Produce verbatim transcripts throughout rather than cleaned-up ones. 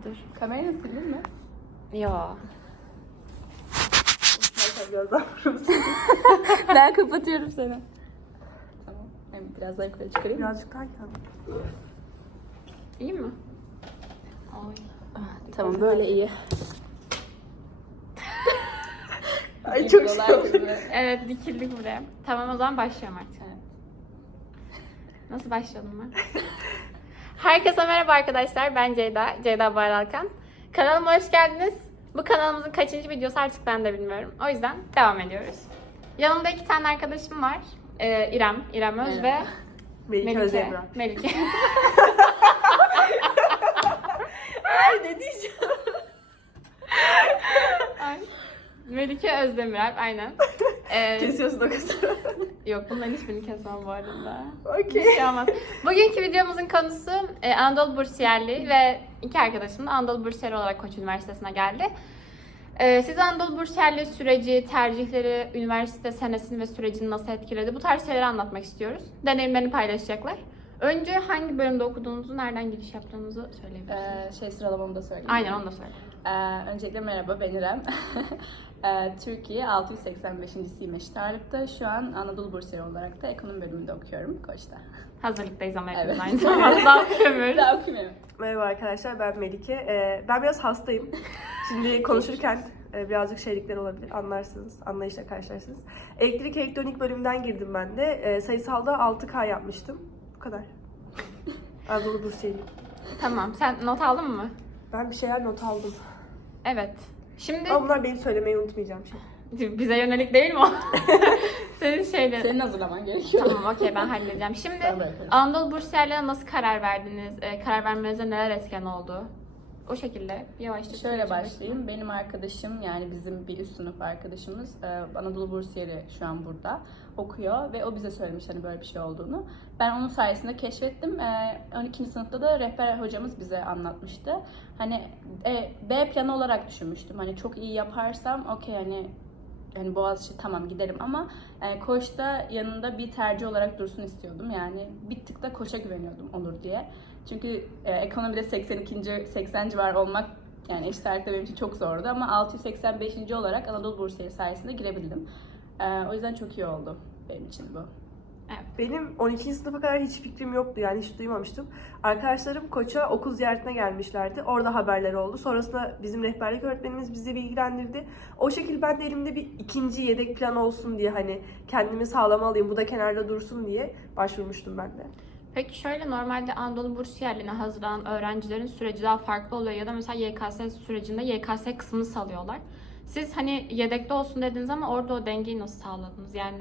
Dur. Kamerayı sildin mi? Yo. Biraz daha vurursun. Ben kapatıyorum seni. Tamam. Hem biraz daha yukarı çıkarayım mı? Birazcık daha kalın. İyi mi? Ay. Tamam böyle iyi. Ay çok Videolar sıkıldım. gibi. Evet, dikildik buraya. Tamam, o zaman başlıyorum artık. Evet. Nasıl başladım ben? Herkese merhaba arkadaşlar. Ben Ceyda. Ceyda Bayralkan. Kanalıma hoş geldiniz. Bu kanalımızın kaçıncı videosu artık ben de bilmiyorum. O yüzden devam ediyoruz. Yanımda iki tane arkadaşım var. Ee, İrem, İrem Öz Merhaba. ve Melike Melike. Özdemir. Melike. Ay ne diyeceğim? Ay. Melike Özdemir, aynen. Ee, Kesiyorsun o kısmı. yok, bunların hiçbirini kesmem bu arada. Okey. Bir şey olmaz. Bugünkü videomuzun konusu e, Anadolu Bursiyerliği ve iki arkadaşım da Anadolu Bursiyeri olarak Koç Üniversitesi'ne geldi. E, size Anadolu Bursiyerliği süreci, tercihleri, üniversite senesini ve sürecini nasıl etkiledi, bu tarz şeyleri anlatmak istiyoruz. Deneyimlerini paylaşacaklar. Önce hangi bölümde okuduğunuzu, nereden giriş yaptığınızı söyleyebilirsiniz. Ee, şey sıralamamı da söyleyeyim. Aynen, onu da söyle. Ee, öncelikle merhaba, ben İrem. ee, Türkiye altı yüz seksen beşincisiyim eşit ağırlıkta. Şu an Anadolu Bursiyeri olarak da ekonomi bölümünde okuyorum Koç'ta. Hazırlıktayız ama hepimiz Evet. aynı zamanda daha okumuyoruz. Daha okumuyorum. Merhaba arkadaşlar, ben Melike. Ee, ben biraz hastayım. Şimdi konuşurken e, birazcık şeylikler olabilir. Anlarsınız, anlayışla karşılarsınız. Elektrik elektronik bölümünden girdim ben de. Ee, sayısalda altı K yapmıştım. Bu kadar. Anadolu Bursiyeriyim. Tamam, sen not aldın mı? Ben bir şeyler not aldım. Evet. Şimdi Ama bunlar benim söylemeyi unutmayacağım şey. bize yönelik değil mi o? Senin şeyle. Senin hazırlaman gerekiyor. Tamam, okey, ben halledeceğim. Şimdi Sen bırakırım. Anadolu Bursiyerliğine nasıl karar verdiniz? Ee, karar vermenize neler etken oldu? O şekilde yavaşça Şöyle sürece başlayayım. Benim arkadaşım, yani bizim bir üst sınıf arkadaşımız e, Anadolu Bursiyeri şu an burada okuyor ve o bize söylemiş hani böyle bir şey olduğunu. Ben onun sayesinde keşfettim. E, on ikinci sınıfta da rehber hocamız bize anlatmıştı. Hani e, B planı olarak düşünmüştüm. Hani çok iyi yaparsam okey, hani yani Boğaziçi tamam giderim ama e, Koç'ta yanında bir tercih olarak dursun istiyordum. Yani bir tık da Koç'a güveniyordum olur diye. Çünkü e, ekonomide seksen ikinci seksen civar olmak yani eşit ağırlıkta benim için çok zordu ama altı yüz seksen beşinci olarak Anadolu Bursiyeri sayesinde girebildim. E, o yüzden çok iyi oldu benim için bu. Benim on ikinci sınıfa kadar hiç fikrim yoktu, yani hiç duymamıştım. Arkadaşlarım Koç'a okul ziyaretine gelmişlerdi. Orada haberler oldu. Sonrasında bizim rehberlik öğretmenimiz bizi bilgilendirdi. O şekilde ben de elimde bir ikinci yedek plan olsun diye, hani kendimi sağlama alayım, bu da kenarda dursun diye başvurmuştum ben de. Peki şöyle, normalde Anadolu Bursiyerliğine hazırlanan öğrencilerin süreci daha farklı oluyor ya da mesela Y K S sürecinde Y K S kısmını salıyorlar. Siz hani yedekte olsun dediniz ama orada o dengeyi nasıl sağladınız yani?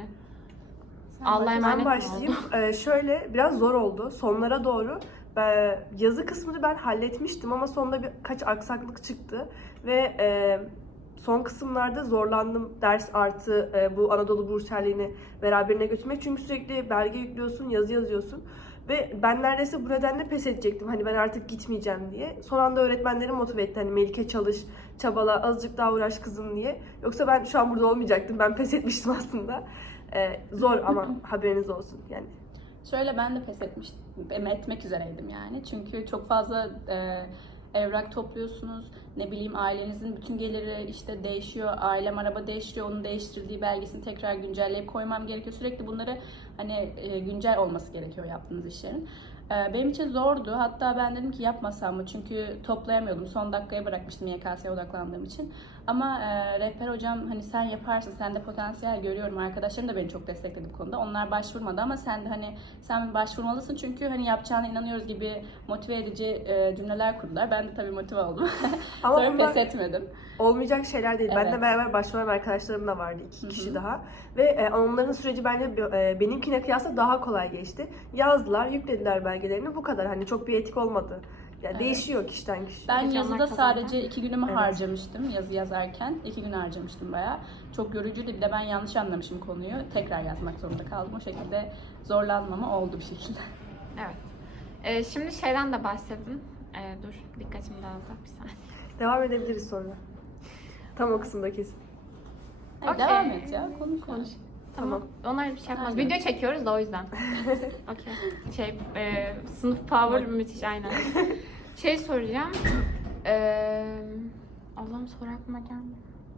Allah'a emanet Ben mi başlayayım. oldu? Ee, şöyle biraz zor oldu. Sonlara doğru ben, yazı kısmını ben halletmiştim ama sonunda birkaç aksaklık çıktı ve e, son kısımlarda zorlandım, ders artı e, bu Anadolu Bursiyerliğini beraberine götürmek. Çünkü sürekli belge yüklüyorsun, yazı yazıyorsun. Ve ben neredeyse bu nedenle pes edecektim. Hani ben artık gitmeyeceğim diye. Son anda öğretmenlerim motive etti. Hani Melike çalış, çabala, azıcık daha uğraş kızım diye. Yoksa ben şu an burada olmayacaktım. Ben pes etmiştim aslında. Ee, zor ama haberiniz olsun yani. Şöyle ben de pes etmiş, etmek üzereydim yani. Çünkü çok fazla e, evrak topluyorsunuz. Ne bileyim, ailenizin bütün geliri işte değişiyor. Ailem araba değiştiriyor. Onun değiştirdiği belgesini tekrar güncelleyip koymam gerekiyor. Sürekli bunları hani e, güncel olması gerekiyor yaptığınız işlerin. E, benim için zordu. Hatta ben dedim ki yapmasam mı? Çünkü toplayamıyordum. Son dakikaya bırakmıştım Y K S'ye odaklandığım için. Ama e, rehber hocam hani sen yaparsın, sende potansiyel görüyorum. Arkadaşlarım da beni çok destekledi bu konuda. Onlar başvurmadı ama sen de hani sen başvurmalısın çünkü hani yapacağına inanıyoruz gibi motive edici e, cümleler kurdular. Ben de tabii motive oldum. Ama Sonra bunlar pes etmedim. olmayacak şeyler değil. Evet. Benle beraber başvuran arkadaşlarım da vardı. iki kişi Hı hı. daha. Ve e, onların süreci bence e, benimkine kıyasla daha kolay geçti. Yazdılar, yüklediler belgelerini. Bu kadar. Hani çok bir etik olmadı. Yani Evet. değişiyor kişiden kişiye. Ben Heyecanlar yazıda kazandı. sadece iki günümü Evet. harcamıştım yazı yazarken. iki gün harcamıştım bayağı. Çok yorucuydu. Bir de ben yanlış anlamışım konuyu. Tekrar yazmak zorunda kaldım. O şekilde zorlanmama oldu bir şekilde. Evet. Ee, şimdi şeyden de bahsedin. Ee, dur, dikkatim dağıldı bir saniye. Devam edebiliriz sonra. Tam o kısımda kesin. Hadi Okey. devam et ya. Konuş. Konuş. Tamam. Tamam. Onlar bir şey yapmaz. Aynen. Video çekiyoruz da o yüzden. Okey. Şey, e, sınıf power müthiş, aynen. Şey soracağım. Ee, Allah'ım soru aklıma gelmiyor.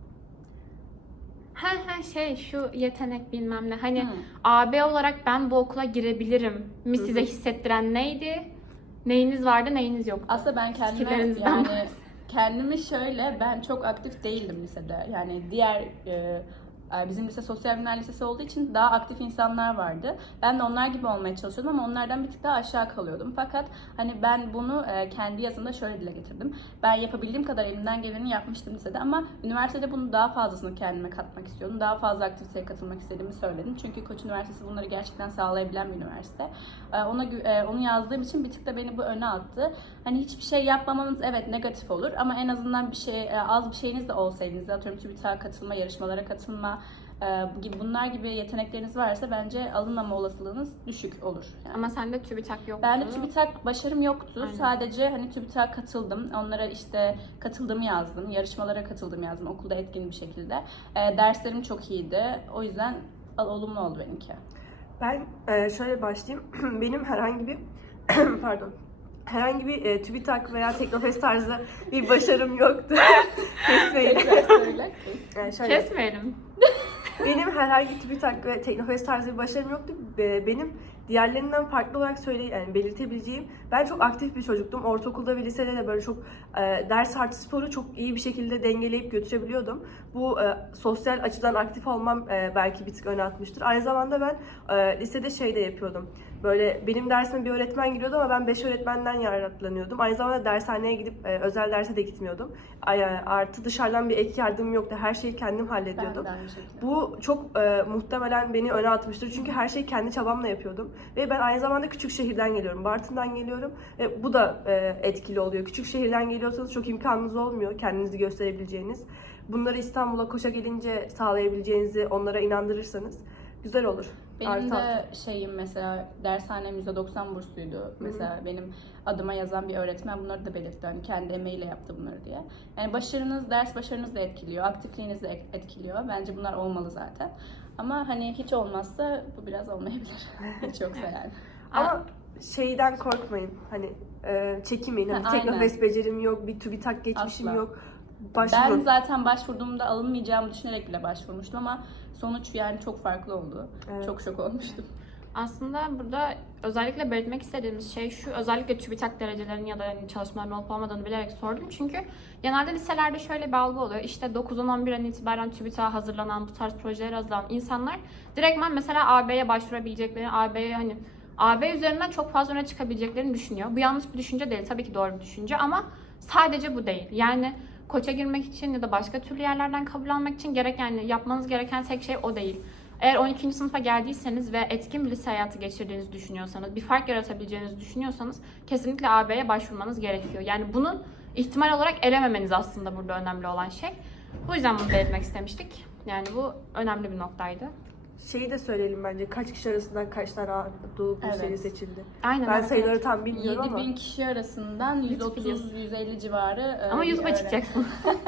Ha ha şey şu yetenek bilmem ne. Hani Hı. A B olarak ben bu okula girebilirim mi size hissettiren neydi? Neyiniz vardı, neyiniz yoktu? Aslında ben kendime Skillerinizden yani bahsedin. kendimi şöyle ben çok aktif değildim lisede. Yani diğer e, bizim lise sosyal bilimler lisesi olduğu için daha aktif insanlar vardı. Ben de onlar gibi olmaya çalışıyordum ama onlardan bir tık daha aşağı kalıyordum. Fakat hani ben bunu e, kendi yazımda şöyle dile getirdim. Ben yapabildiğim kadar elimden geleni yapmıştım lisede ama üniversitede bunu daha fazlasını kendime katmak istiyordum. Daha fazla aktiviteye katılmak istediğimi söyledim. Çünkü Koç Üniversitesi bunları gerçekten sağlayabilen bir üniversite. E, ona e, onu yazdığım için bir tık da beni bu öne attı. Hani hiçbir şey yapmamanız evet negatif olur ama en azından bir şey e, az bir şeyiniz de olsa elinizde, atıyorum TÜBİTAK'a katılma, yarışmalara katılma gibi bunlar gibi yetenekleriniz varsa bence alınmama olasılığınız düşük olur. Yani. Ama sende TÜBİTAK yoktu. Ben de TÜBİTAK başarım yoktu. Aynen. Sadece hani TÜBİTAK'a katıldım. Onlara işte katıldığımı yazdım. Yarışmalara katıldım yazdım okulda etkin bir şekilde. E, derslerim çok iyiydi. O yüzden olumlu oldu benimki. Ben e, şöyle başlayayım. Benim herhangi bir pardon herhangi bir e, TÜBİTAK veya Teknofest tarzı bir başarım yoktu. Kesmeyin. Yani şöyle, Kesmeyelim. benim herhangi TÜBİTAK ve Teknofest tarzı bir başarım yoktu. Be- Benim diğerlerinden farklı olarak söyle yani belirtebileceğim, ben çok aktif bir çocuktum. Ortaokulda ve lisede de böyle çok e, ders artı sporu çok iyi bir şekilde dengeleyip götürebiliyordum. Bu e, sosyal açıdan aktif olmam e, belki bir tık öne atmıştır. Aynı zamanda ben e, lisede şey de yapıyordum. Böyle benim dersime bir öğretmen giriyordu ama ben beş öğretmenden yararlanıyordum. Aynı zamanda dershaneye gidip e, özel derse de gitmiyordum. Ay- Artı dışarıdan bir ek yardımım yoktu. Her şeyi kendim hallediyordum. Ben de aynı şekilde. Bu çok e, muhtemelen beni öne atmıştır. Çünkü her şeyi kendi çabamla yapıyordum. Ve ben aynı zamanda küçük şehirden geliyorum. Bartın'dan geliyorum. Ve bu da e, etkili oluyor. Küçük şehirden geliyorsanız çok imkanınız olmuyor kendinizi gösterebileceğiniz. Bunları İstanbul'a koşa gelince sağlayabileceğinizi onlara inandırırsanız güzel olur. Benim Artı de artı. şeyim mesela dershanem yüzde doksan bursluydu. Mesela benim adıma yazan bir öğretmen bunları da belirtti. Hani kendi emeğiyle yaptı bunları diye. Yani başarınız, ders başarınız da etkiliyor, aktifliğiniz de etkiliyor. Bence bunlar olmalı zaten. Ama hani hiç olmazsa bu biraz olmayabilir. Hiç yoksa yani. Ama şeyden korkmayın. Hani e, çekinmeyin. Hani Ha, Teknofest becerim yok, bir TÜBİTAK geçmişim Asla. yok. Ben Başvurun. zaten başvurduğumda alınmayacağımı düşünerek bile başvurmuştum ama sonuç yani çok farklı oldu. Evet. Çok şok olmuştum. Aslında burada özellikle belirtmek istediğimiz şey şu, özellikle TÜBİTAK derecelerinin ya da hani çalışmaların olup olmadığını bilerek sordum. Çünkü genelde liselerde şöyle bir algı oluyor. İşte dokuzdan on birden itibaren TÜBİTAK'a hazırlanan, bu tarz projelere hazırlanan insanlar direktmen mesela A B'ye başvurabileceklerini, A B'ye hani A B üzerinden çok fazla öne çıkabileceklerini düşünüyor. Bu yanlış bir düşünce değil. Tabii ki doğru bir düşünce ama sadece bu değil. Yani Koç'a girmek için ya da başka türlü yerlerden kabul almak için gerek yani yapmanız gereken tek şey o değil. Eğer on ikinci sınıfa geldiyseniz ve etkin bir lise hayatı geçirdiğinizi düşünüyorsanız, bir fark yaratabileceğinizi düşünüyorsanız kesinlikle A B'ye başvurmanız gerekiyor. Yani bunun ihtimal olarak elememeniz aslında burada önemli olan şey. Bu yüzden bunu belirtmek istemiştik. Yani bu önemli bir noktaydı. Şeyi de söyleyelim bence. Kaç kişi arasından kaç tane Anadolu Bursiyeri Evet. seçildi? Aynen. Ben evet, sayıları evet. tam bilmiyorum yedi ama. bin kişi arasından yüz otuz yüz elli civarı. e, Ama bir YouTube'a öğren- çıkacaksın.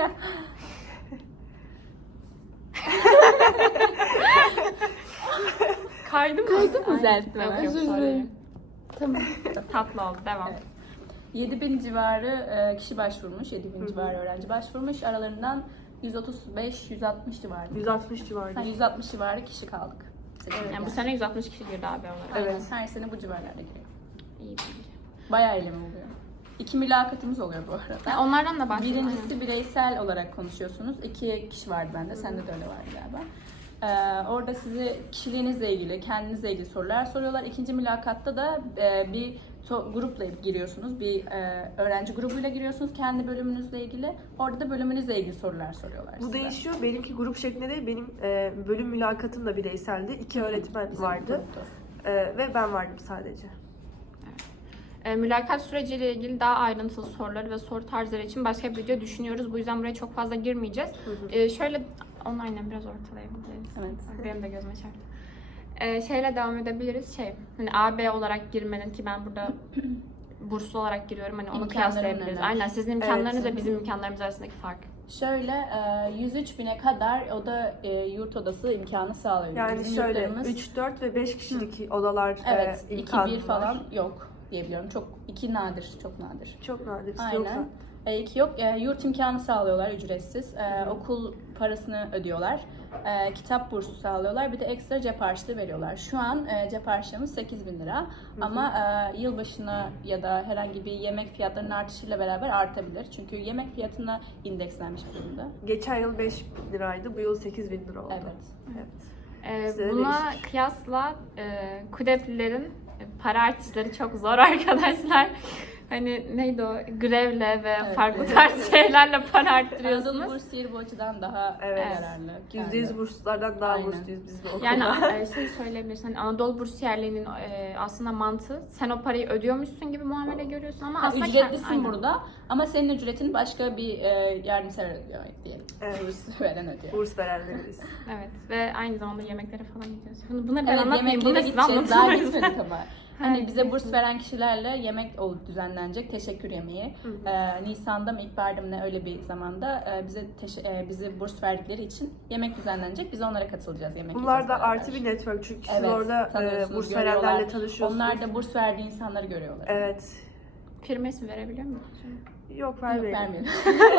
Kaydı mı? Kaydı mı Aynen. düzeltme? Yok, yok, Özür sorun dilerim. yok. Tamam. Tatlı oldu. Devam. Evet. yedi bin civarı e, kişi başvurmuş. yedi bin Hı hı. civarı öğrenci başvurmuş. Aralarından yüz otuz beş yüz altmış civarı. yüz altmış civarında. Yani yüz altmış civarı kişi kaldık. Evet. Yani bu sene yüz altmış kişi girdi A B olarak. Aynen. Evet. Her sene bu civarlarda giriyor. İyi bilgi. Bayağı eylem oluyor. İki mülakatımız oluyor bu arada. Ya onlardan da bahsedelim. Birincisi bireysel olarak konuşuyorsunuz. İki kişi vardı bende. Sende de öyle vardı galiba. Ee, orada size kişiliğinizle ilgili, kendinizle ilgili sorular soruyorlar. İkinci mülakatta da e, bir to- grupla giriyorsunuz. Bir e, öğrenci grubuyla giriyorsunuz kendi bölümünüzle ilgili. Orada da bölümünüzle ilgili sorular soruyorlar Bu size. değişiyor. Benimki grup şeklinde değil. Benim e, bölüm mülakatım da bireyseldi. İki öğretmen Bizim vardı. gruptu. E, ve ben vardım sadece. E, mülakat süreciyle ilgili daha ayrıntılı soruları ve soru tarzları için başka bir video düşünüyoruz. Bu yüzden buraya çok fazla girmeyeceğiz. Hı hı. E, şöyle online biraz ortalayabiliriz. Evet. Benim de gözüme çarptı. E, şeyle devam edebiliriz. Şey, hani A B olarak girmenin ki ben burada burslu olarak giriyorum. Hani onu İmkanların kıyaslayabiliriz. neler? Aynen. Sizin imkanlarınız Evet. ve bizim imkanlarımız arasındaki fark. Şöyle e, yüz üç bine kadar o da e, yurt odası imkanı sağlıyor. Yani Bizim şöyle yurtlarımız- üç dört ve beş kişilik odalar Evet, e, iki imkanı bir var. falan yok diyebiliyorum. Çok iki nadir, çok nadir. Çok nadir. Aynen. Yoksa E, iki yok. E, yurt imkanı sağlıyorlar ücretsiz. E, okul parasını ödüyorlar. E, kitap bursu sağlıyorlar. Bir de ekstra cep harçlığı veriyorlar. Şu an e, cep harçlığımız sekiz bin lira. Ama e, yılbaşına ya da herhangi bir yemek fiyatlarının artışıyla beraber artabilir. Çünkü yemek fiyatına indekslenmiş durumda. Geçen yıl beş bin liraydı, bu yıl sekiz bin lira oldu. Evet. Evet. Ee, Size buna değişik. kıyasla e, KUDEP'lilerin para artışları çok zor arkadaşlar. Hani neydi o? Grevle ve Evet, farklı evet, tarz evet. şeylerle para Anadolu arttırıyorsunuz. Bursiyeri bu açıdan daha Evet. yararlı. yüzde yüz burslardan daha Aynen. bursluyuz biz bu okulda. Yani e, şey söyleyebilirsin, hani Anadolu Bursiyerliğinin e, aslında mantığı sen o parayı ödüyormuşsun gibi muamele görüyorsun ama Ha, aslında ücretlisin kend- aynen. burada ama senin ücretini başka bir e, yardımsever ödüyor diyelim. Evet. Burs veren ödüyor. Burs verenleriz. Evet ve aynı zamanda yemeklere falan gidiyoruz. Bunu- Bunları ben Evet, anlatmayayım, yemeklere bunu size gideceğiz. Daha anlatayım. gitmedik ama. Hani Evet, bize burs kesin. veren kişilerle yemek olup düzenlenecek teşekkür yemeği. Ee, Nisan'da mı ilkbaharda mı ne öyle bir zamanda e, bize teş- e, bize burs verdikleri için yemek düzenlenecek. Biz onlara katılacağız yemek Bunlar yiyeceğiz da beraber. artı bir network çünkü siz Evet, orada e, tanıyorsunuz, burs görüyorlar. verenlerle tanışıyorsunuz. Onlar da burs verdiği insanları görüyorlar. Evet. Firma ismi verebiliyor muyum? Yok Yok, vermeyin. vermiyorum.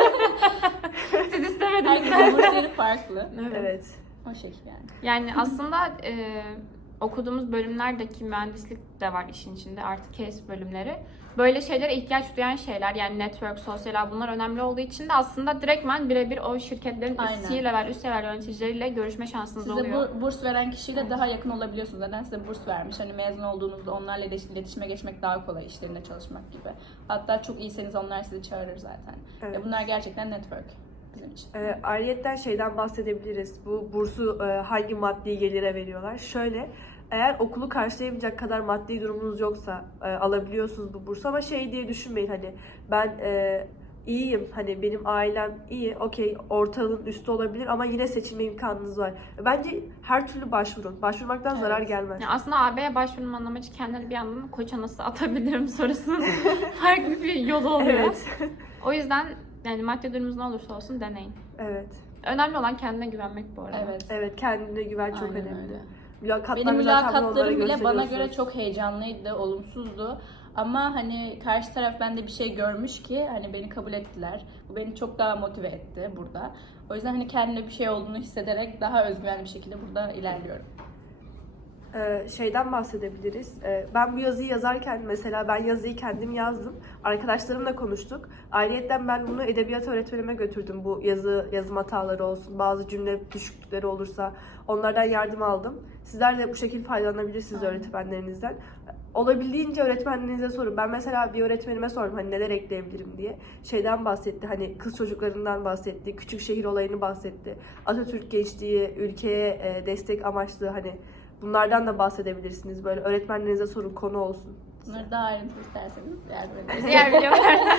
Siz istemediniz. Herkesin bursları farklı. Evet. Evet. O şekil yani. Yani aslında e, okuduğumuz bölümlerdeki mühendislik de var işin içinde, artı case bölümleri. Böyle şeylere ihtiyaç duyan şeyler, yani network, sosyal ağ, bunlar önemli olduğu için de aslında direktmen birebir o şirketlerin Aynen. üst C-level, üst level yöneticileriyle görüşme şansınız Size oluyor. bu burs veren kişiyle daha yakın olabiliyorsunuz. Zaten size burs vermiş. Hani mezun olduğunuzda onlarla ilet- iletişime geçmek daha kolay, işlerinde çalışmak gibi. Hatta çok iyiseniz onlar sizi çağırır zaten. Evet. Ve bunlar gerçekten network bizim için. E, ayrıyetten şeyden bahsedebiliriz. Bu bursu e, hangi maddi gelire veriyorlar? Şöyle, eğer okulu karşılayamayacak kadar maddi durumunuz yoksa e, alabiliyorsunuz bu bursu ama şey diye düşünmeyin, hani ben e, iyiyim, hani benim ailem iyi, okey, ortalığın üstü olabilir ama yine seçilme imkanınız var. Bence her türlü başvurun. Başvurmaktan Evet. zarar gelmez. Yani aslında A B'ye başvurmanın amacı kendini bir yandan koça nasıl atabilirim sorusunun farklı bir yolu oluyor. Evet. O yüzden yani maddi durumunuz ne olursa olsun deneyin. Evet. Önemli olan kendine güvenmek bu arada. Evet. Evet, kendine güven çok Aynen önemli. öyle. Mülakatlarda Benim zaten bunu onlara mülakatlarım bile bana gösteriyorsunuz. göre çok heyecanlıydı, olumsuzdu. Ama hani karşı taraf bende bir şey görmüş ki hani beni kabul ettiler. Bu beni çok daha motive etti burada. O yüzden hani kendimde bir şey olduğunu hissederek daha özgüvenli bir şekilde burada ilerliyorum. Ee, şeyden bahsedebiliriz. Ee, ben bu yazıyı yazarken mesela ben yazıyı kendim yazdım. Arkadaşlarımla konuştuk. Ayrıyeten ben bunu edebiyat öğretmenime götürdüm. Bu yazı yazım hataları olsun, bazı cümle düşüklükleri olursa onlardan yardım aldım. Sizler de bu şekilde faydalanabilirsiniz Aynen. öğretmenlerinizden. Olabildiğince öğretmenlerinize sorun. Ben mesela bir öğretmenime sordum hani neler ekleyebilirim diye. Şeyden bahsetti, hani kız çocuklarından bahsetti, küçük şehir olayını bahsetti. Atatürk gençliği, ülkeye e, destek amaçlı hani bunlardan da bahsedebilirsiniz. Böyle öğretmenlerinize sorun, konu olsun. Bunları daha ayrıntılı isterseniz yardım ederiz. Diğer videolarda.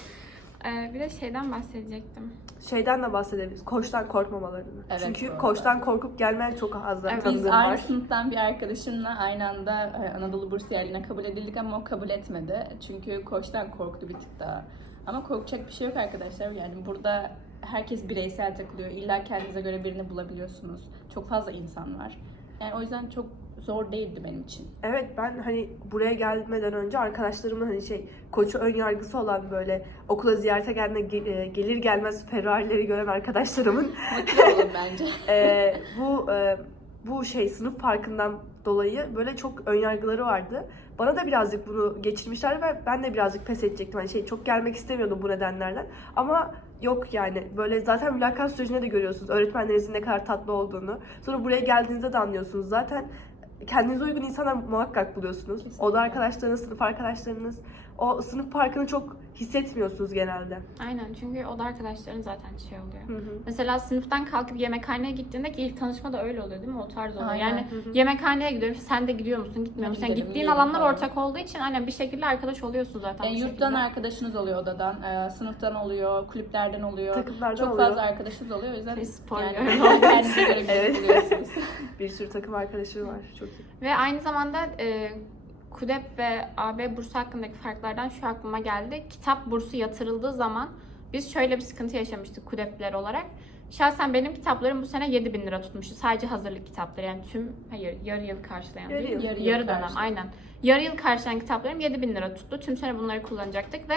Ee, bir de şeyden bahsedecektim. Şeyden de bahsedebiliriz. Koçtan korkmamalarını. Evet, Çünkü bu arada. koçtan korkup gelmeyen çok az Evet, Biz tanıdığım aynı var. sınıftan bir arkadaşımla aynı anda e, Anadolu Bursiyerliğine kabul edildik ama o kabul etmedi. Çünkü koçtan korktu bir tık daha. Ama korkacak bir şey yok arkadaşlar. Yani burada herkes bireysel takılıyor. İlla kendinize göre birini bulabiliyorsunuz. Çok fazla insan var. Yani o yüzden çok zor değildi benim için. Evet, ben hani buraya gelmeden önce arkadaşlarımın hani şey koçu ön yargısı olan böyle okula ziyarete gelme, gelir gelmez Ferrari'leri gören arkadaşlarımın Motive olun bence. e, bu e, bu şey sınıf farkından dolayı böyle çok ön yargıları vardı. Bana da birazcık bunu geçirmişler ve ben de birazcık pes edecektim. Hani şey çok gelmek istemiyordum bu nedenlerden. Ama yok yani böyle zaten mülakat sürecinde de görüyorsunuz öğretmenlerinizin ne kadar tatlı olduğunu. Sonra buraya geldiğinizde de anlıyorsunuz. Zaten kendinize uygun insanlar muhakkak buluyorsunuz. Kesinlikle. Oda arkadaşlarınız, sınıf arkadaşlarınız. O sınıf farkını çok hissetmiyorsunuz genelde. Aynen, çünkü o da arkadaşların zaten şey oluyor. Hı hı. Mesela sınıftan kalkıp yemekhaneye gittiğinde ki ilk tanışma da öyle oluyor değil mi? O tarz oluyor. Aynen. Yani Hı hı. yemekhaneye gidiyorum, işte sen de gidiyor musun, gitmiyor musun? Hadi Yani gidelim, gittiğin yiyelim alanlar falan. ortak olduğu için aynen bir şekilde arkadaş oluyorsun zaten. Yani bu yurttan şekilde. arkadaşınız oluyor odadan, e, sınıftan oluyor, kulüplerden oluyor. Takımlardan Çok oluyor. fazla arkadaşınız oluyor. O yüzden Bir spoiler yani oldu. kendinize göre bir Evet. şey buluyorsunuz. Bir sürü takım arkadaşı var. Çok iyi. Ve aynı zamanda e, KUDEP ve A B bursu hakkındaki farklardan şu aklıma geldi. Kitap bursu yatırıldığı zaman biz şöyle bir sıkıntı yaşamıştık KUDEP'liler olarak. Şahsen benim kitaplarım bu sene yedi bin lira tutmuştu. Sadece hazırlık kitapları, yani tüm, hayır yarı yıl karşılayan Yarı değil. yıl. Yarı Yarı, yıl dönem karşılayan. aynen. Yarı yıl karşılayan kitaplarım yedi bin lira tuttu. Tüm sene bunları kullanacaktık ve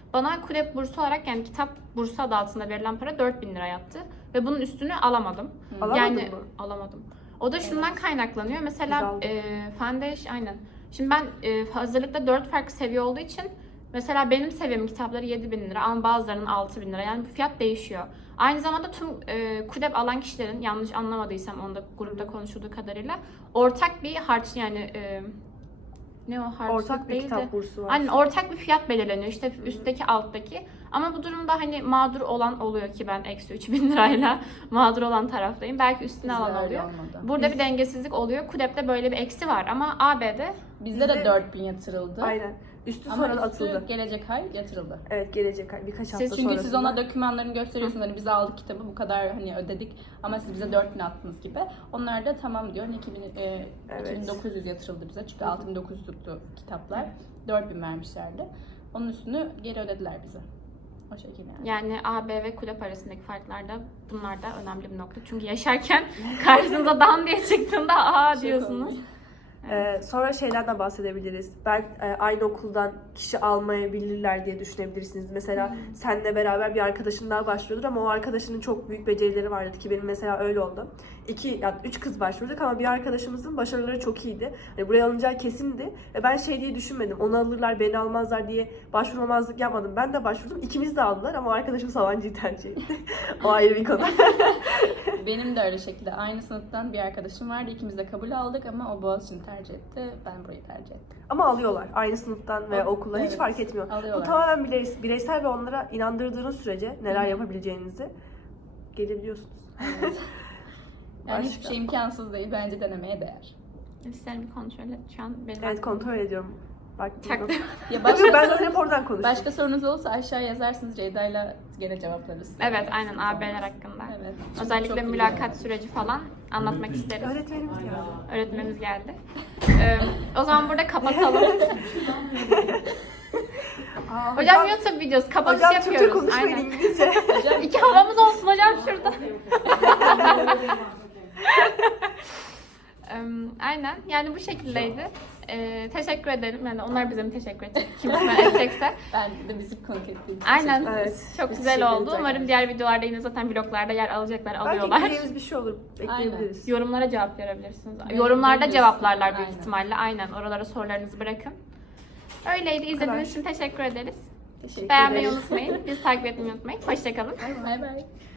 Bana KUDEP bursu olarak yani kitap bursu adı altında verilen para dört bin lira yattı. Ve bunun üstünü alamadım. Alamadın yani mı? alamadım. O da şundan kaynaklanıyor. Mesela Güzel. e, Foundation aynen. Şimdi ben e, hazırlıkta dört farklı seviye olduğu için mesela benim seviyemin kitapları yedi bin lira ama bazılarının altı bin lira. Yani bu fiyat değişiyor. Aynı zamanda tüm e, KUDEP alan kişilerin, yanlış anlamadıysam onda grupta konuşulduğu kadarıyla, ortak bir harç yani e, ne o harçlık Ortak bir değil de- kitap bursu var. Aynen ortak bir fiyat belirleniyor. İşte üstteki alttaki. Ama bu durumda hani mağdur olan oluyor ki ben eksi üç bin lirayla mağdur olan taraftayım. Belki üstüne Bizde alan öyle oluyor. olmadı. Burada Biz- bir dengesizlik oluyor. KUDEP'te böyle bir eksi var ama A B'de Bizde de Bizde- dört bin yatırıldı. Aynen. Üstü Ama sonra üstü atıldı. gelecek ay yatırıldı. Evet, gelecek ay birkaç hafta Siz- sonrasında. Çünkü siz ona dokümanlarını gösteriyorsunuz. Hani biz aldık kitabı, bu kadar hani ödedik ama siz bize dört bin attınız gibi. Onlar da tamam diyor. iki bin, e, Evet. iki bin dokuz yüz yatırıldı bize. Çünkü altı bin dokuz yüz tuttu kitaplar. dört bin vermişlerdi. Onun üstünü geri ödediler bize. O şekilde yani. yani A B ve KUDEP arasındaki farklar da bunlar da önemli bir nokta. Çünkü yaşarken karşınıza dan diye çıktığında aa Şey diyorsunuz. olmuyor. Ee, sonra şeylerden bahsedebiliriz. Ben e, aynı okuldan kişi almayabilirler diye düşünebilirsiniz. Mesela seninle beraber bir arkadaşın daha başvuruyordur ama o arkadaşının çok büyük becerileri vardı ki benim mesela öyle oldu. İki, yani üç kız başvurduk ama bir arkadaşımızın başarıları çok iyiydi. Yani buraya alınacağı kesindi. Ve ben şey diye düşünmedim. Onu alırlar, beni almazlar diye başvurmamazlık yapmadım. Ben de başvurdum. İkimiz de aldılar ama o arkadaşım Sabancı'yı tercih etti. O ayrı bir konu. Benim de öyle şekilde aynı sınıftan bir arkadaşım vardı. İkimiz de kabul aldık ama o Boğaziçi'ni tercih etti. Ben burayı tercih ettim. Ama alıyorlar. Aynı sınıftan ve okuldan hiç Evet, fark etmiyor. Bu alıyorlar. tamamen bireys- bireysel ve onlara inandırdığınız sürece neler yapabileceğinizi gelebiliyorsunuz. Evet. Yani Başka? hiçbir şey imkansız değil. Bence denemeye değer. Listelerimi bir kontrol et. Şu an benim Evet, kontrol ediyorum. Bak, Taktım. Ya Başka, başka, ben zaten hep oradan konuşuyorum. başka sorunuz olursa aşağı yazarsınız. Ceyda'yla gene cevaplarız. Evet aynen A B'ler hakkında. Evet. Çünkü Özellikle çok mülakat iyi. süreci falan anlatmak isteriz. Öğretmenimiz geldi. Öğretmenimiz geldi. Ee, o zaman burada kapatalım. Aa, Hocam YouTube videosu kapanış hocam Türkçe yapıyoruz. konuşmayın, Aynen. İngilizce. İki havamız olsun hocam şurada. Em, Aynen. Yani bu şekildeydi. Ee, teşekkür ederim. Yani onlar bize mi teşekkür edecek? Kim kime edecekse. Ben de bizi konuk ettiğiniz için. Aynen. Evet, Çok biz güzel teşekkür oldu. ederiz. Umarım diğer videolarda yine zaten vloglarda yer alacaklar, Belki alıyorlar. ekleyeceğimiz bir şey olur. Ekleyebiliriz. Yorumlara cevap verebilirsiniz. Evet, Yorumlarda biliriz. cevaplarlar büyük Aynen. ihtimalle. Aynen. Oralara sorularınızı bırakın. Öyleydi. İzlediğiniz için teşekkür ederiz. Teşekkür Beğenmeyi ederiz. unutmayın. Bizi takip etmeyi unutmayın. Hoşçakalın. Bay bay.